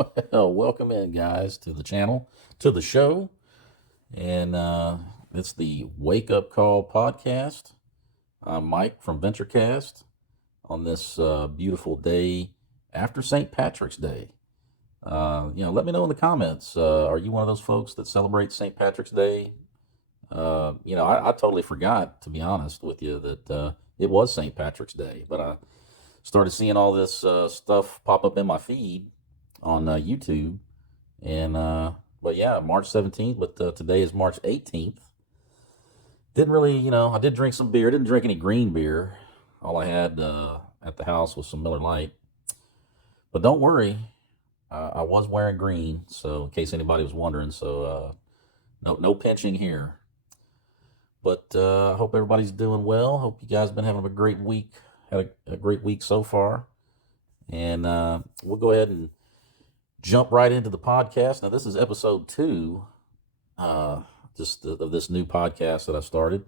Well, welcome in, guys, to the channel, to the show. And it's the Wake Up Call podcast. I'm Mike from VentureCast on this beautiful day after St. Patrick's Day. Let me know in the comments. Are you one of those folks that celebrate St. Patrick's Day? I totally forgot, to be honest with you, that it was St. Patrick's Day, but I started seeing all this stuff pop up in my feed on YouTube. And but yeah, March 17th, but today is March 18th. Didn't really, I did drink some beer. Didn't drink any green beer. All I had at the house was some Miller Lite. But don't worry, I was wearing green, so in case anybody was wondering. So no pinching here. But I hope everybody's doing well. Hope you guys been having a great week. Had a great week so far. And we'll go ahead and jump right into the podcast. Now, this is episode 2, of this new podcast that I started.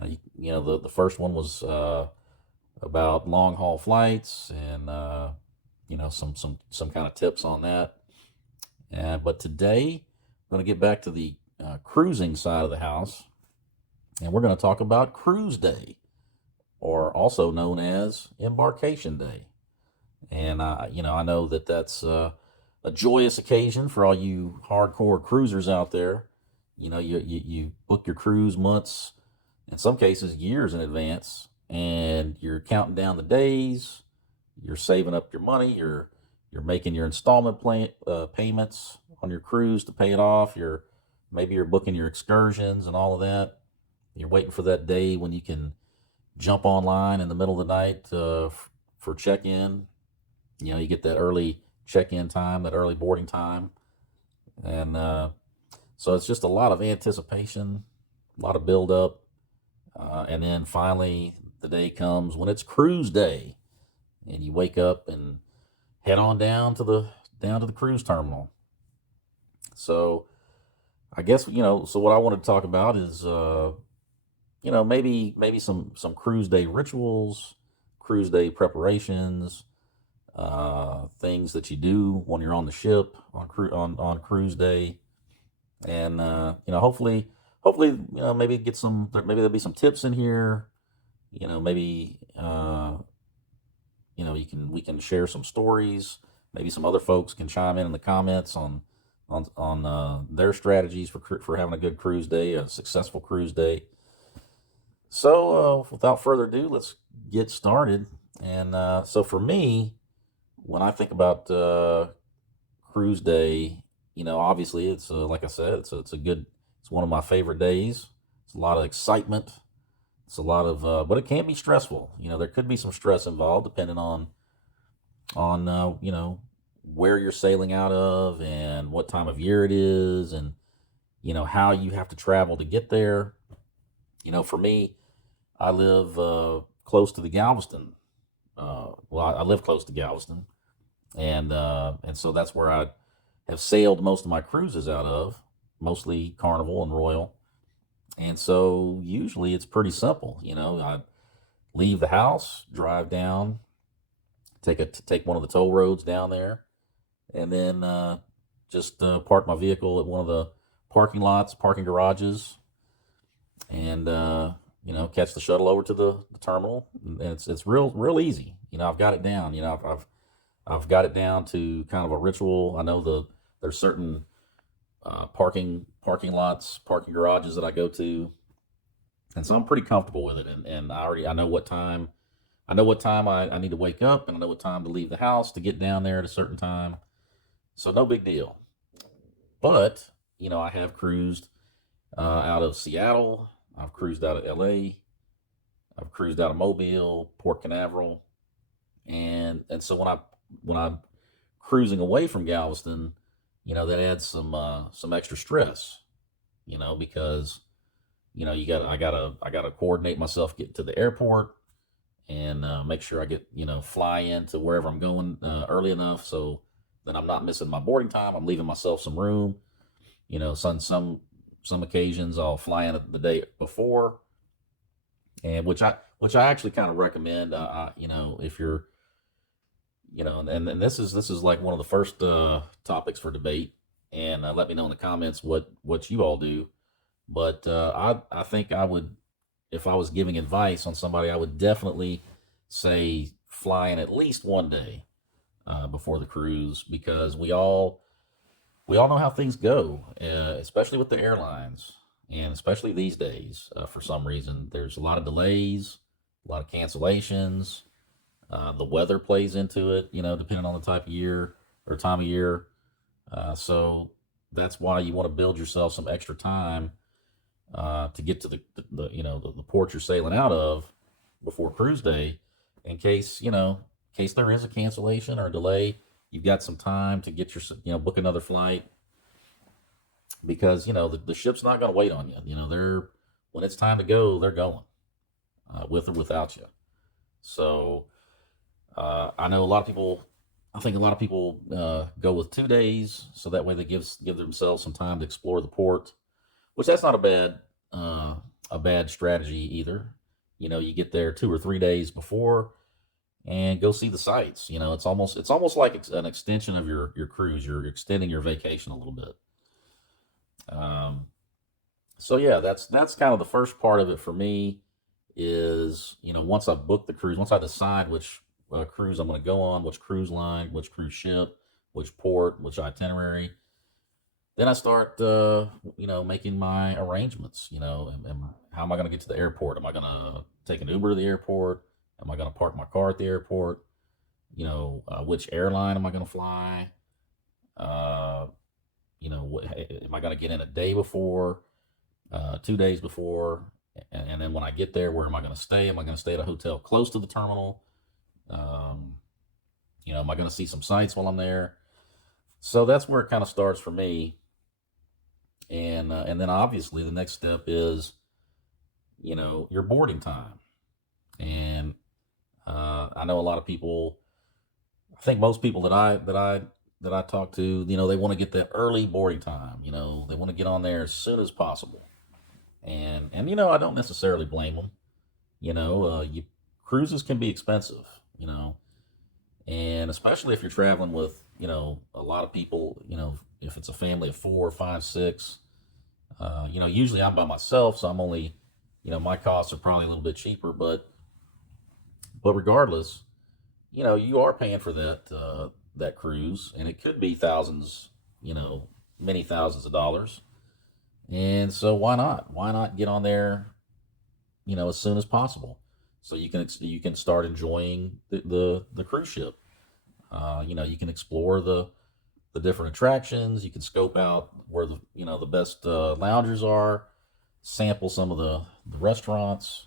The first one was about long haul flights and some kind of tips on that. But today, I'm going to get back to the cruising side of the house, and we're going to talk about Cruise Day, or also known as Embarkation Day. And I know that that's a joyous occasion for all you hardcore cruisers out there. You book your cruise months, in some cases years in advance, and you're counting down the days. You're saving up your money. You're making your installment payments on your cruise to pay it off. Maybe you're booking your excursions and all of that. You're waiting for that day when you can jump online in the middle of the night for check-in. You get that early check-in time, that early boarding time. And so it's just a lot of anticipation, a lot of build-up. And then finally the day comes when it's Cruise Day, and you wake up and head on down to the cruise terminal. So I guess, so what I wanted to talk about is, maybe some Cruise Day rituals, Cruise Day preparations, things that you do when you're on the ship on Cruise Day. And hopefully, maybe maybe there'll be some tips in here. Maybe we can share some stories. Maybe some other folks can chime in the comments on their strategies for having a good cruise day, a successful cruise day. So without further ado, let's get started. And so for me, when I think about Cruise Day, obviously it's like I said, it's one of my favorite days. It's a lot of excitement. It's a lot of, but it can be stressful. There could be some stress involved depending on where you're sailing out of and what time of year it is, and how you have to travel to get there. For me, I live close to the Galveston. I live close to Galveston, and so that's where I have sailed most of my cruises out of, mostly Carnival and Royal. And so usually it's pretty simple. I leave the house, drive down, take one of the toll roads down there, and then just park my vehicle at one of the parking garages, and catch the shuttle over to the terminal. And it's real easy. I've got it down. I've got it down to kind of a ritual. I know there's certain parking lots, parking garages that I go to, and so I'm pretty comfortable with it. And I know what time I need to wake up, and I know what time to leave the house to get down there at a certain time. So no big deal. But I have cruised out of Seattle. I've cruised out of LA. I've cruised out of Mobile, Port Canaveral, and so when I'm cruising away from Galveston, that adds some extra stress, because I gotta coordinate myself, get to the airport, and make sure I get fly into wherever I'm going early enough, so then I'm not missing my boarding time. I'm leaving myself some room. Some occasions I'll fly in the day before, and which I actually kind of recommend. If you're And this is like one of the first topics for debate. And let me know in the comments what you all do. But I think I would, if I was giving advice on somebody, I would definitely say fly in at least one day before the cruise, because we all know how things go, especially with the airlines, and especially these days. For some reason, there's a lot of delays, a lot of cancellations. The weather plays into it, depending on the type of year or time of year. So that's why you want to build yourself some extra time to get to the port you're sailing out of before cruise day, in case there is a cancellation or a delay. You've got some time to get book another flight, because the ship's not going to wait on you. They're when it's time to go, they're going, with or without you. So I know a lot of people. I think a lot of people go with 2 days, so that way they give themselves some time to explore the port, which that's not a bad strategy either. You get there 2 or 3 days before and go see the sights. It's almost like an extension of your cruise. You're extending your vacation a little bit. Um, so yeah, that's kind of the first part of it for me. Is once I book the cruise, once I decide which cruise I'm going to go on, which cruise line, which cruise ship, which port, which itinerary, then I start making my arrangements. How am I going to get to the airport? Am I going to take an Uber to the airport? Am I going to park my car at the airport? Which airline am I going to fly? Uh, am I going to get in a day before, 2 days before? And then when I get there, where am I going to stay? Am I going to stay at a hotel close to the terminal? Um, am I going to see some sights while I'm there? So that's where it kind of starts for me. And then obviously the next step is your boarding time. And I know a lot of people. I think most people that I talk to, they want to get that early boarding time. They want to get on there as soon as possible. And I don't necessarily blame them. Cruises can be expensive. And especially if you're traveling with a lot of people. If it's a family of four, five, six. Usually I'm by myself, so I'm only, my costs are probably a little bit cheaper, but regardless, you are paying for that cruise, and it could be thousands, many thousands of dollars. And so why not? Why not get on there, as soon as possible, so you can start enjoying the cruise ship. You can explore the different attractions. You can scope out where the best loungers are, sample some of the restaurants,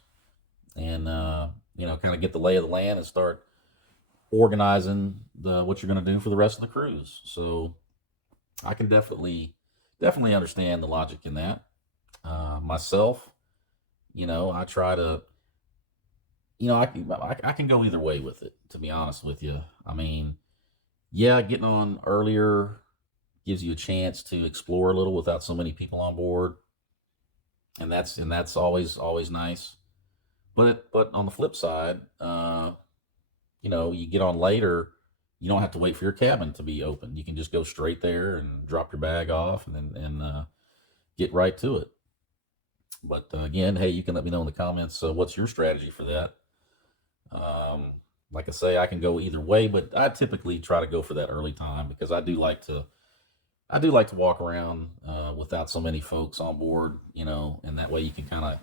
and kind of get the lay of the land and start organizing what you're going to do for the rest of the cruise. So I can definitely understand the logic in that. Myself, I try to, I can go either way with it. To be honest with you, I mean, yeah, getting on earlier gives you a chance to explore a little without so many people on board, and that's always nice. But on the flip side, you get on later, you don't have to wait for your cabin to be open. You can just go straight there and drop your bag off, and get right to it. But again, hey, you can let me know in the comments what's your strategy for that. Um, like I say, I can go either way, but I typically try to go for that early time, because I do like to walk around without so many folks on board, and that way you can kind of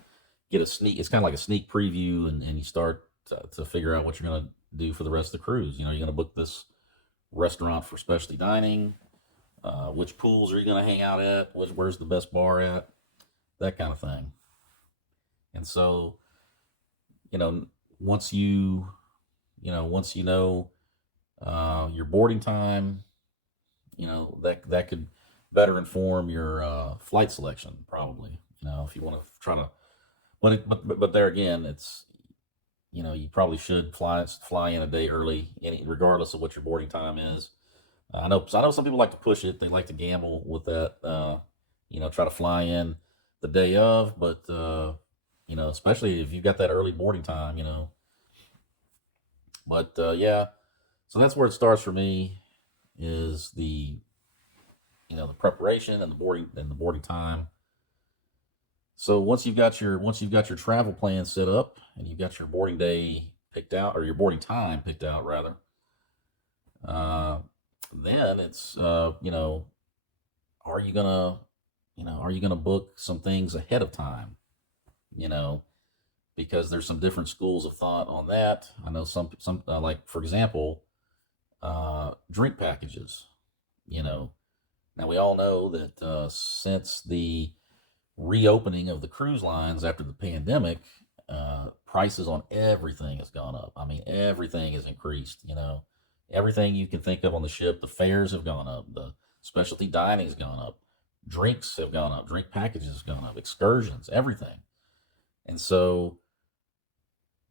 get a sneak. It's kind of like a sneak preview, and you start to figure out what you're going to do for the rest of the cruise. You're going to book this restaurant for specialty dining. Which pools are you going to hang out at? Where's the best bar at? That kind of thing. And so, you know, once you know your boarding time, that could better inform your flight selection, probably. If you want to try to, but there again, it's you probably should fly in a day early, regardless of what your boarding time is. I know some people like to push it; they like to gamble with that. Try to fly in the day of, but especially if you've got that early boarding time. But yeah, So that's where it starts for me, is the preparation and the boarding time. So once you've got your travel plan set up and you've got your boarding day picked out, or your boarding time picked out rather, uh, then it's are you gonna book some things ahead of time? You know, because there's some different schools of thought on that. I know some like, for example, drink packages. You know, now we all know that since the reopening of the cruise lines after the pandemic, prices on everything has gone up. I mean, everything has increased. Everything you can think of on the ship, the fares have gone up, the specialty dining has gone up, drinks have gone up, drink packages have gone up, excursions, everything. And so,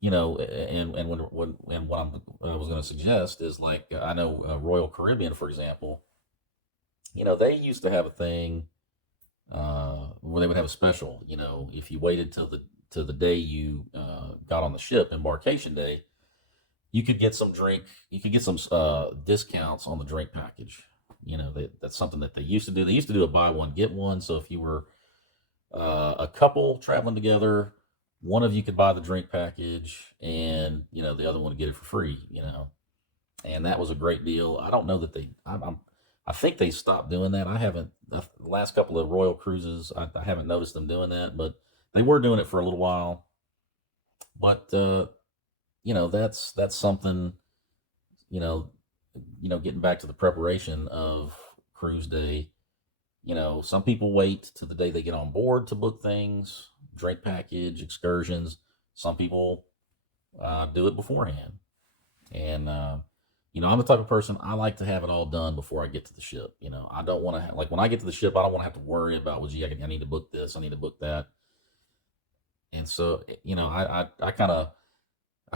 and what I was going to suggest is, like, I know Royal Caribbean, for example. They used to have a thing where they would have a special. If you waited till the day you got on the ship, embarkation day, you could get some discounts on the drink package. That's something that they used to do. They used to do a buy one get one. So if you were a couple traveling together, one of you could buy the drink package, and the other one would get it for free. And that was a great deal. I don't know that I think they stopped doing that. I haven't the last couple of Royal cruises. I haven't noticed them doing that, but they were doing it for a little while. But that's something. You know, getting back to the preparation of cruise day. Some people wait to the day they get on board to book things, drink package, excursions. Some people do it beforehand. And, I'm the type of person, I like to have it all done before I get to the ship. I don't want to, like, when I get to the ship, I don't want to have to worry about, well, gee, I need to book this, I need to book that. And so, I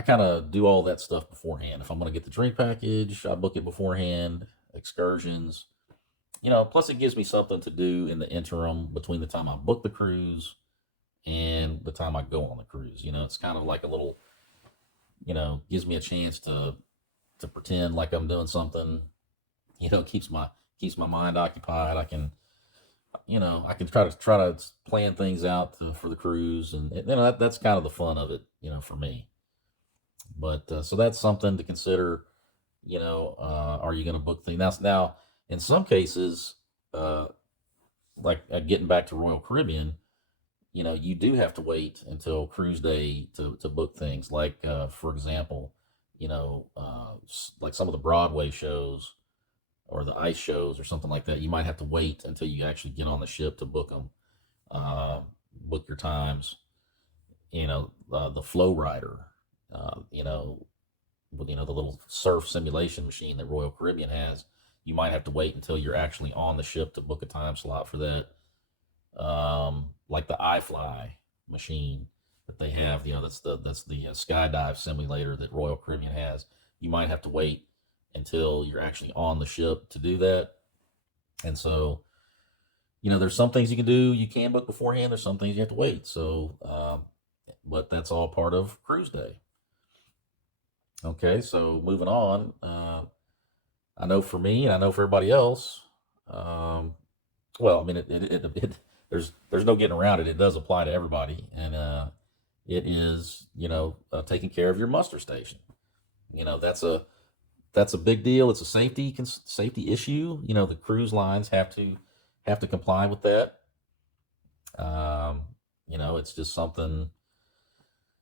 kind of do all that stuff beforehand. If I'm going to get the drink package, I book it beforehand, excursions. Plus it gives me something to do in the interim between the time I book the cruise and the time I go on the cruise. It's kind of like a little, gives me a chance to pretend like I'm doing something. Keeps my mind occupied. I can try to plan things out for the cruise, and that's kind of the fun of it, for me. But so that's something to consider. Are you going to book things now? In some cases, uh, like, getting back to Royal Caribbean, you do have to wait until cruise day to book things. Like, for example, like some of the Broadway shows or the ice shows or something like that. You might have to wait until you actually get on the ship to book them, book your times. The Flow Rider, the little surf simulation machine that Royal Caribbean has. You might have to wait until you're actually on the ship to book a time slot for that. Like the iFly machine that they have, that's the skydive simulator that Royal Caribbean has. You might have to wait until you're actually on the ship to do that. And so, there's some things you can do, you can book beforehand. There's some things you have to wait. So, but that's all part of cruise day. Okay, so moving on. I know for me, and I know for everybody else. Um, well, I mean, there's no getting around it. It does apply to everybody, and it is, taking care of your muster station. That's a big deal. It's a safety issue. The cruise lines have to comply with that. Um, it's just something,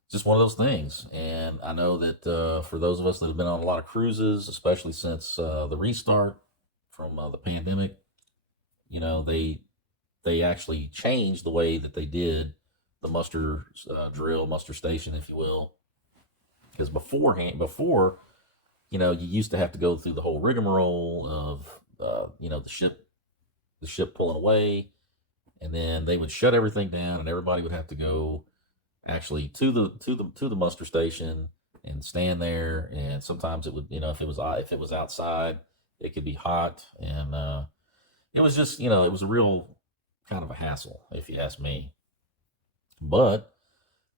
just one of those things. And I know that for those of us that have been on a lot of cruises, especially since the restart from the pandemic, they actually changed the way that they did the muster drill, muster station, if you will. Because before, you used to have to go through the whole rigmarole of the ship pulling away, and then they would shut everything down, and everybody would have to go actually to the muster station and stand there. And sometimes it would, if it was outside, it could be hot, and it was just, it was a real kind of a hassle, if you ask me. But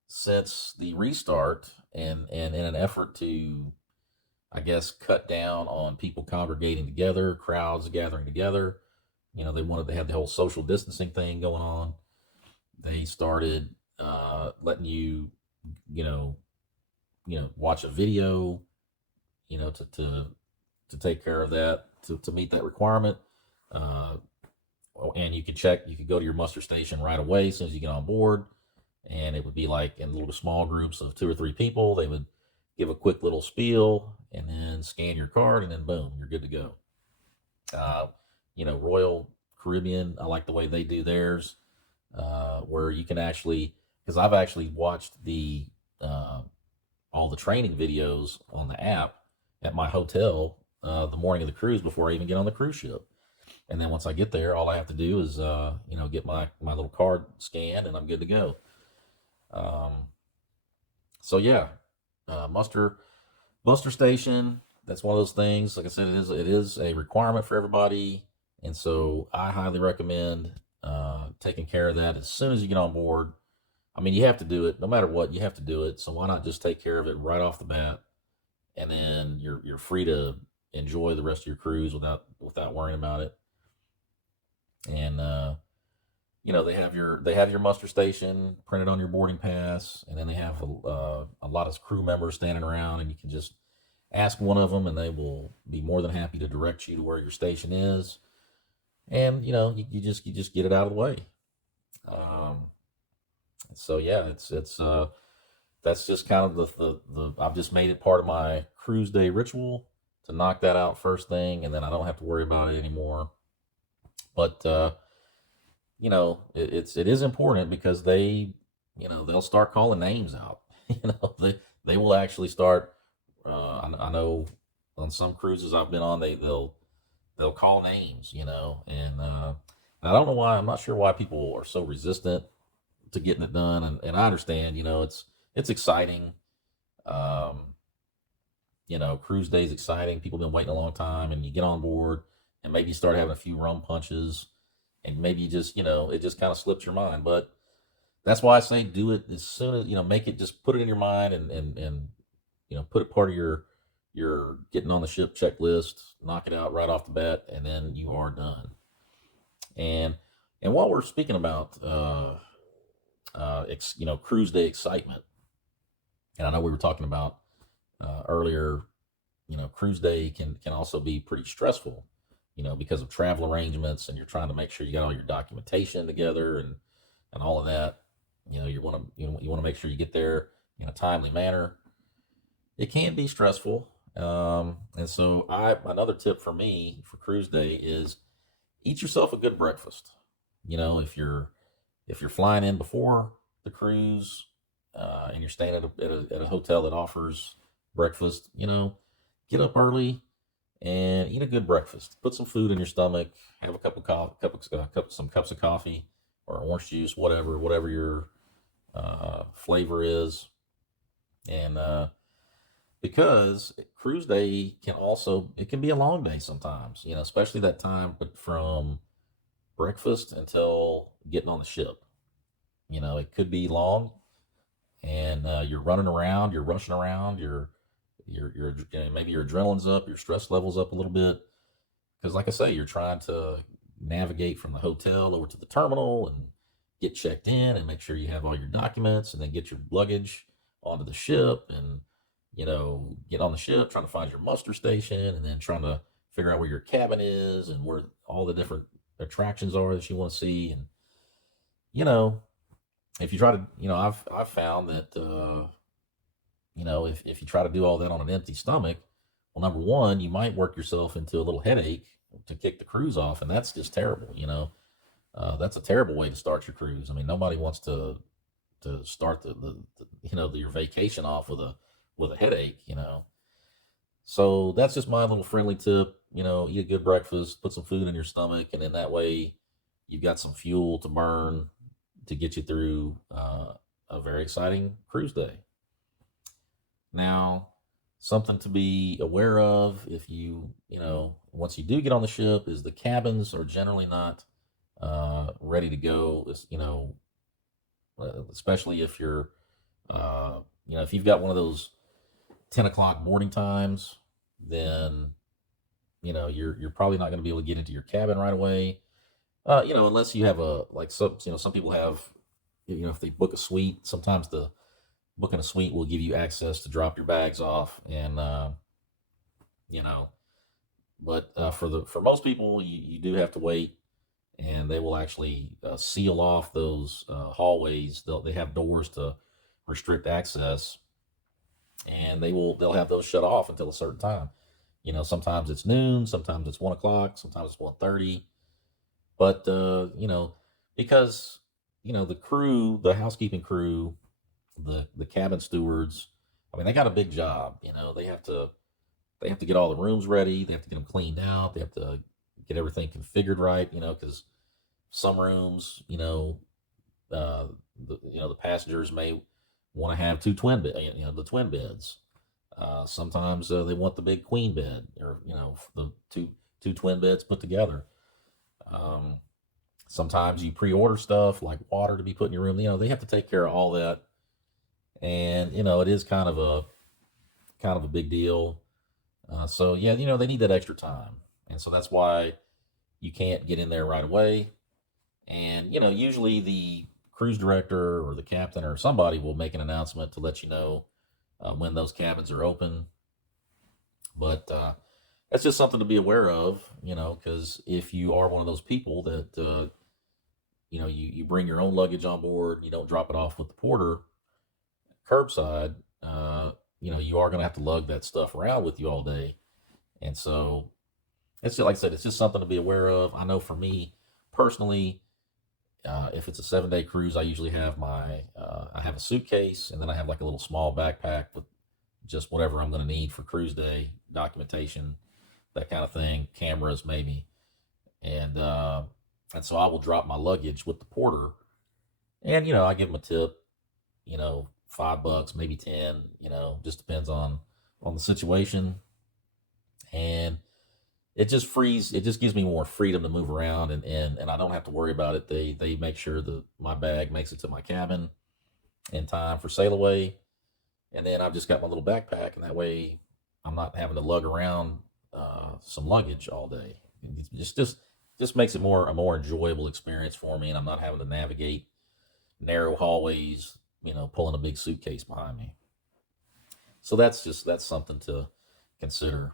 since the restart, and in an effort to I guess, cut down on people congregating together, crowds gathering together. They wanted to have the whole social distancing thing going on. They started letting you, you know, watch a video, to take care of that, to meet that requirement. Uh, and you could go to your muster station right away as soon as you get on board. And it would be like in little small groups of 2 or 3 people. They would give a quick little spiel and then scan your card, and then boom, you're good to go. Uh, Royal Caribbean, I like the way they do theirs, where you can actually, because I've actually watched uh, all the training videos on the app at my hotel the morning of the cruise before I even get on the cruise ship. And then once I get there, all I have to do is, get my little card scanned, and I'm good to go. Um, so yeah, muster station. That's one of those things. Like I said, it is a requirement for everybody, and so I highly recommend taking care of that as soon as you get on board. I mean, you have to do it no matter what. You have to do it. So why not just take care of it right off the bat, and then you're free to enjoy the rest of your cruise without worrying about it. And they have your muster station printed on your boarding pass, and then they have a lot of crew members standing around, and you can just ask one of them, and they will be more than happy to direct you to where your station is. And you just get it out of the way. Um, so yeah, it's that's just kind of the I've just made it part of my cruise day ritual to knock that out first thing, and then I don't have to worry about it anymore. But it is important because they'll start calling names out. They will actually start. I know on some cruises I've been on, they'll call names. And I don't know why. I'm not sure why people are so resistant to getting it done. And I understand. It's exciting. Um, Cruise day is exciting. People have been waiting a long time, and you get on board, and maybe you start having a few rum punches, and maybe you just, it just kind of slips your mind. But that's why I say do it as soon as, make it, just put it in your mind, and put it part of your getting on the ship checklist, knock it out right off the bat, and then you are done. And and while we're speaking about cruise day excitement, and I know we were talking about earlier, cruise day can also be pretty stressful, because of travel arrangements, and you're trying to make sure you got all your documentation together, and all of that. You want to make sure you get there in a timely manner. It can be stressful, and so another tip for me for cruise day is eat yourself a good breakfast. If you're flying in before the cruise, and you're staying at a hotel that offers breakfast, get up early and eat a good breakfast. Put some food in your stomach. Have a cup of coffee, some cups of coffee or orange juice, whatever your flavor is. And because cruise day it can be a long day sometimes, especially that time, but from breakfast until getting on the ship. It could be long, and you're running around, you're rushing around, maybe your adrenaline's up, your stress level's up a little bit, because like I say, you're trying to navigate from the hotel over to the terminal and get checked in and make sure you have all your documents, and then get your luggage onto the ship, and get on the ship, trying to find your muster station, and then trying to figure out where your cabin is and where all the different attractions are that you want to see. And you know if you try to, I've found that if you try to do all that on an empty stomach, well, number one, you might work yourself into a little headache to kick the cruise off, and that's just terrible. That's a terrible way to start your cruise. I mean, nobody wants to start your vacation off with a headache. So that's just my little friendly tip. Eat a good breakfast, put some food in your stomach, and then that way you've got some fuel to burn to get you through a very exciting cruise day. Now, something to be aware of if once you do get on the ship, is the cabins are generally not ready to go. Especially if if you've got one of those 10 o'clock boarding times, then you're probably not going to be able to get into your cabin right away. Unless you have a like some people have, if they book a suite, sometimes the booking a suite will give you access to drop your bags off, and you know, but for most people, you do have to wait, and they will actually seal off those hallways. They have doors to restrict access, and they'll have those shut off until a certain time. Sometimes it's noon, sometimes it's 1 o'clock, sometimes it's 1:30. But because the crew, the housekeeping crew, the cabin stewards, I mean, they got a big job. They have to get all the rooms ready. They have to get them cleaned out. They have to get everything configured right. Because some rooms, the passengers may want to have two twin bed, the twin beds. Sometimes they want the big queen bed, or the two twin beds put together. Um, Sometimes you pre-order stuff like water to be put in your room. They have to take care of all that, and it is kind of a big deal. So yeah, they need that extra time, and so that's why you can't get in there right away. And usually the cruise director or the captain or somebody will make an announcement to let you know when those cabins are open. But that's just something to be aware of, because if you are one of those people that you bring your own luggage on board, you don't drop it off with the porter curbside, you are going to have to lug that stuff around with you all day. And so it's just, like I said, it's just something to be aware of. I know for me personally, if it's a 7-day cruise, I usually have I have a suitcase, and then I have like a little small backpack with just whatever I'm going to need for cruise day, documentation, that kind of thing, cameras maybe, and so I will drop my luggage with the porter, and I give him a tip, $5, maybe 10, just depends on the situation, and it just gives me more freedom to move around, and I don't have to worry about it. They make sure that my bag makes it to my cabin in time for sail away, and then I've just got my little backpack, and that way I'm not having to lug around some luggage all day. It just makes it a more enjoyable experience for me, and I'm not having to navigate narrow hallways, pulling a big suitcase behind me. So that's something to consider.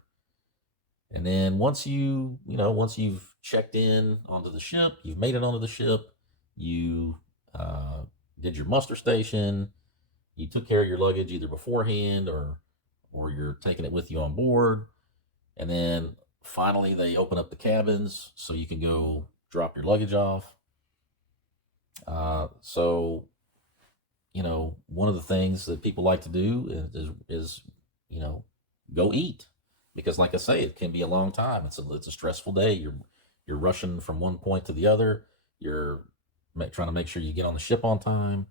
And then once you've checked in onto the ship, you've made it onto the ship, you did your muster station, you took care of your luggage either beforehand or you're taking it with you on board, and then finally they open up the cabins so you can go drop your luggage off. So one of the things that people like to do is go eat, because like I say, it can be a long time. It's a stressful day. You're rushing from one point to the other. You're trying to make sure you get on the ship on time,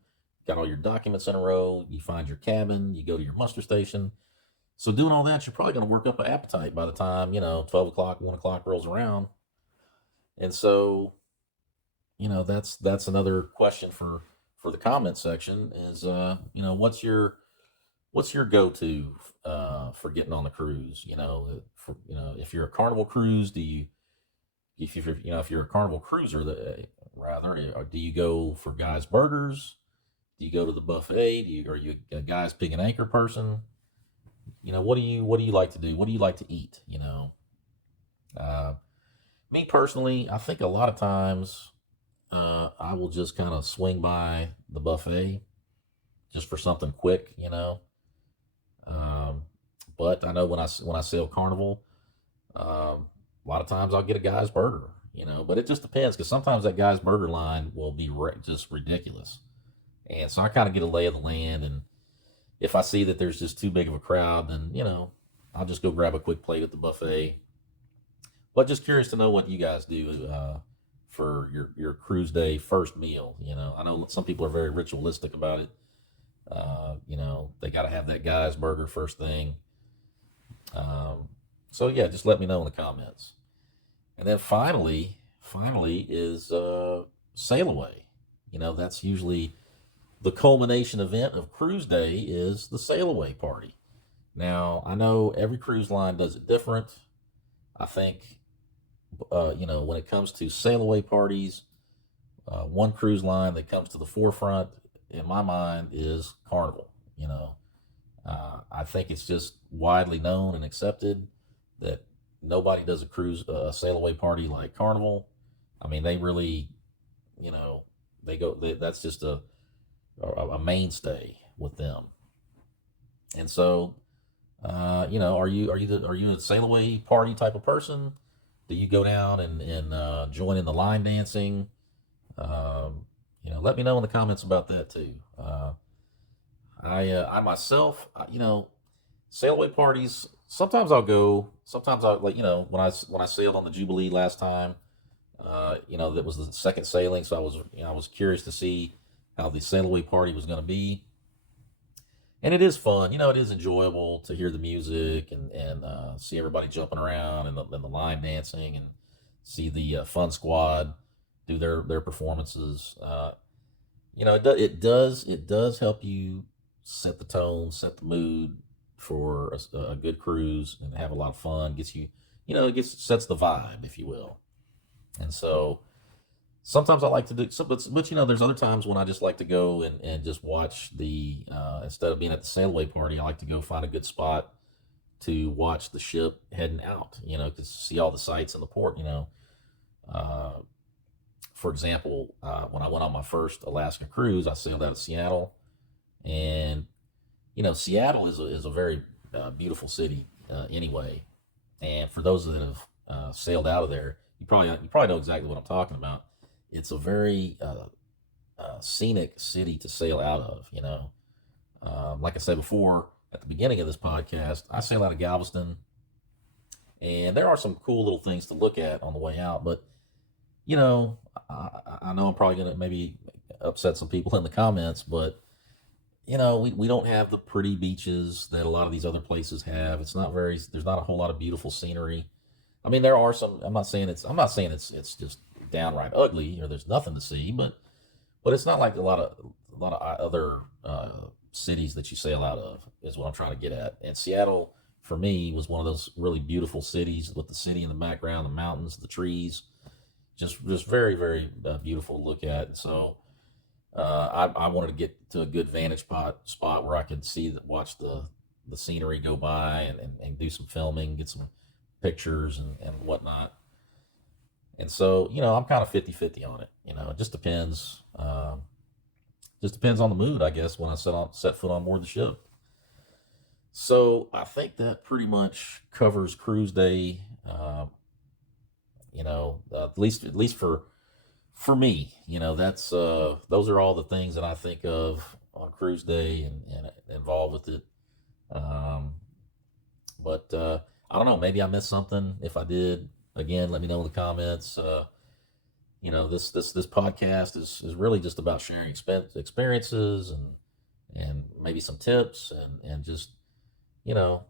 got all your documents in a row, you find your cabin, you go to your muster station. So doing all that, you're probably going to work up an appetite by the time 12 o'clock, 1 o'clock rolls around. And so that's another question for the comment section is what's your go-to for getting on the cruise? If you're a Carnival cruise, if you're a Carnival cruiser, rather, do you go for guys burgers? Do you go to the buffet? Are you a guys pig and anchor person? What do you like to do? What do you like to eat? Uh, Me personally, I think a lot of times I will just kind of swing by the buffet just for something quick. Um, but I know when I sail Carnival, a lot of times I'll get a guy's burger. But it just depends, because sometimes that guy's burger line will be just ridiculous, and so I kind of get a lay of the land. And if I see that there's just too big of a crowd, then I'll just go grab a quick plate at the buffet. But just curious to know what you guys do for your cruise day first meal. I know some people are very ritualistic about it. They got to have that guy's burger first thing. So yeah, just let me know in the comments. And then finally is sail away. That's usually the culmination event of cruise day, is the sail away party. Now, I know every cruise line does it different. I think, when it comes to sail away parties, one cruise line that comes to the forefront in my mind is Carnival. I think it's just widely known and accepted that nobody does a sail away party like Carnival. I mean, they really, you know, that's just a mainstay with them. And so, are you a sail away party type of person? Do you go down and join in the line dancing? Let me know in the comments about that too. I myself, sail away parties. Sometimes I'll go. Sometimes I like when I sailed on the Jubilee last time. That was the second sailing, so I was curious to see how the sail away party was going to be. And it is fun. It is enjoyable to hear the music and see everybody jumping around and the line dancing and see the fun squad do their performances. It does help you set the tone, set the mood for a good cruise and have a lot of fun. Gets you, it sets the vibe, if you will. And so sometimes I like to do so, but there's other times when I just like to go and just watch instead of being at the sail away party, I like to go find a good spot to watch the ship heading out, to see all the sights in the port. Uh, for example, when I went on my first Alaska cruise, I sailed out of Seattle, and Seattle is a very beautiful city anyway. And for those that have sailed out of there, you probably know exactly what I'm talking about. It's a very scenic city to sail out of. Like I said before at the beginning of this podcast, I sail out of Galveston, and there are some cool little things to look at on the way out. But I know I'm probably gonna maybe upset some people in the comments, but we don't have the pretty beaches that a lot of these other places have. There's not a whole lot of beautiful scenery. I mean, there are some. I'm not saying it's just downright ugly or there's nothing to see, but it's not like a lot of other cities that you sail out of is what I'm trying to get at. And Seattle, for me, was one of those really beautiful cities with the city in the background, the mountains, the trees, just very very beautiful to look at. And so I wanted to get to a good vantage spot where I could watch the scenery go by and do some filming, get some pictures and whatnot. And so, I'm kind of 50-50 on it. It just depends on the mood, I guess, when I set foot on board the ship. So I think that pretty much covers cruise day. At least for me, that's those are all the things that I think of on cruise day and involved with it. Um, but I don't know, maybe I missed something. If I did, again, let me know in the comments. This podcast is really just about sharing experiences and maybe some tips and just you know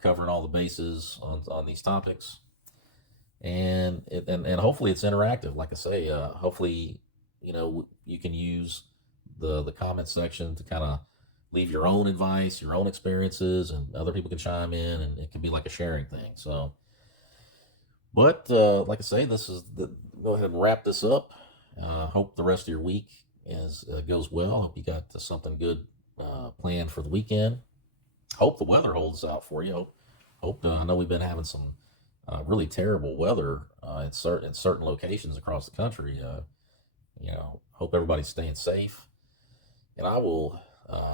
covering all the bases on these topics. And hopefully it's interactive. Like I say, hopefully you can use the comment section to kind of leave your own advice, your own experiences, and other people can chime in, and it can be like a sharing thing. So, but like I say, go ahead and wrap this up. Hope the rest of your week goes well. Hope you got something good planned for the weekend. Hope the weather holds out for you. Hope I know we've been having some really terrible weather in certain locations across the country. Hope everybody's staying safe, and I will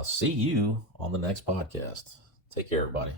see you on the next podcast. Take care, everybody.